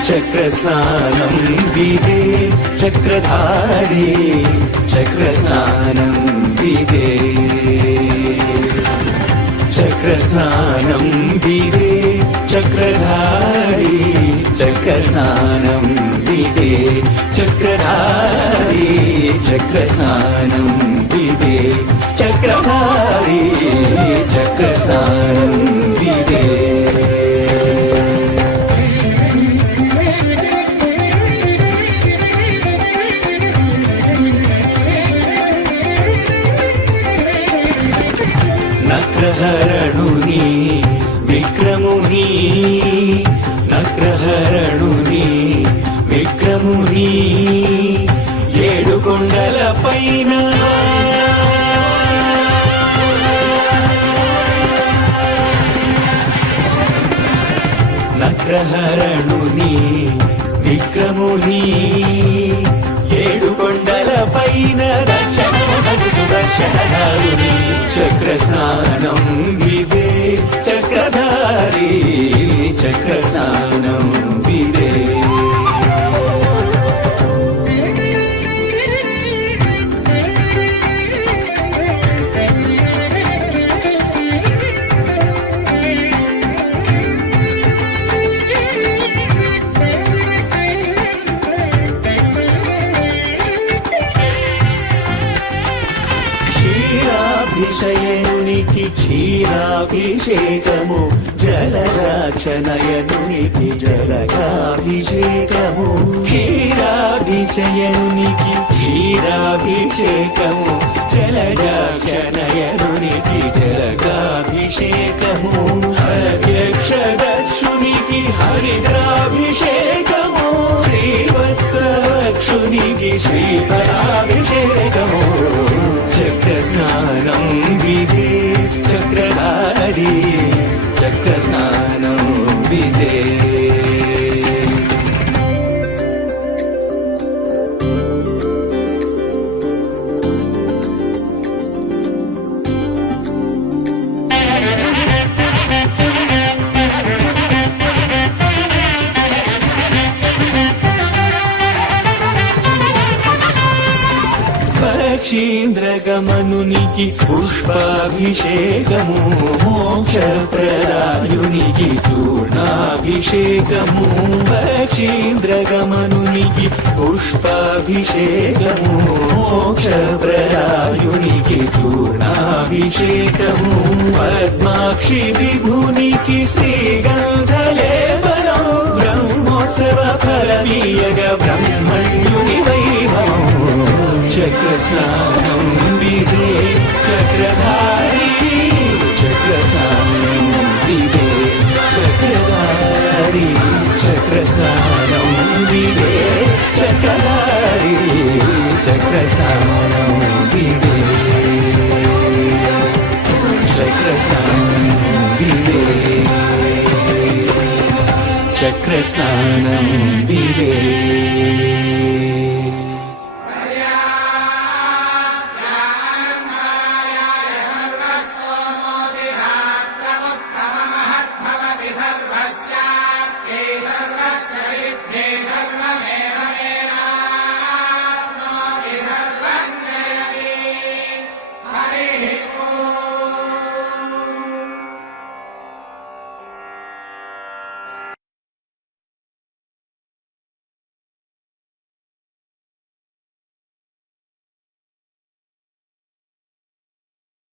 చక్రస్నానం విదే చక్రధారి చక్రస్నానం విదే చక్రస్నానం విదే చక్రధారి చక్రస్నానం విదే చక్రధారి చక్రస్నానం విదే చక్రధారి చక్రస్నానం విదే నక్రహరణుని విక్రముని నక్రహరణుని విక్రముని ఏడు కొండల పైన నక్రహరణుని విక్రముని ఏడు కొండల పైన సుదర్శనారుని చక్రస్నానం విదే చక్రధారి చక్రస్నానం విదే క్షీరాభిషయనునికి క్షీరాభిషేకము జలజాక్షనయనునికి జలగాభిషేకము క్షీరాభిషయనునికి క్షీరాభిషేకము జలజాక్షనయనునికి జలగాభిషేకము హర్యక్షదక్షునికి హరిద్రాభిషేకము శ్రీవత్సవక్షునికి శ్రీఫలాభిషేకము చక్రస్నానం విదే చక్రధారి చక్రస్నానం విదే పక్షీంద్రగమనునికి పుష్పాభిషేకము మోక్షప్రదాయునికి చూర్ణాభిషేకము పక్షీంద్రగమనునికి పుష్పాభిషేకము మోక్షప్రదాయునికి చూర్ణాభిషేకము పద్మాక్షి విభునికి శ్రీగంధలేవనం బ్రహ్మోత్సవ ఫలమీయగ బ్రహ్మణ్యుని వైభవం చక్రస్నానం విదే చక్రధారి చక్రస్నానం విదే చక్రధారి చక్రస్నానం విదే చక్రధారి చక్రస్నానం విదే చక్రస్నానం విదే చక్రస్నానం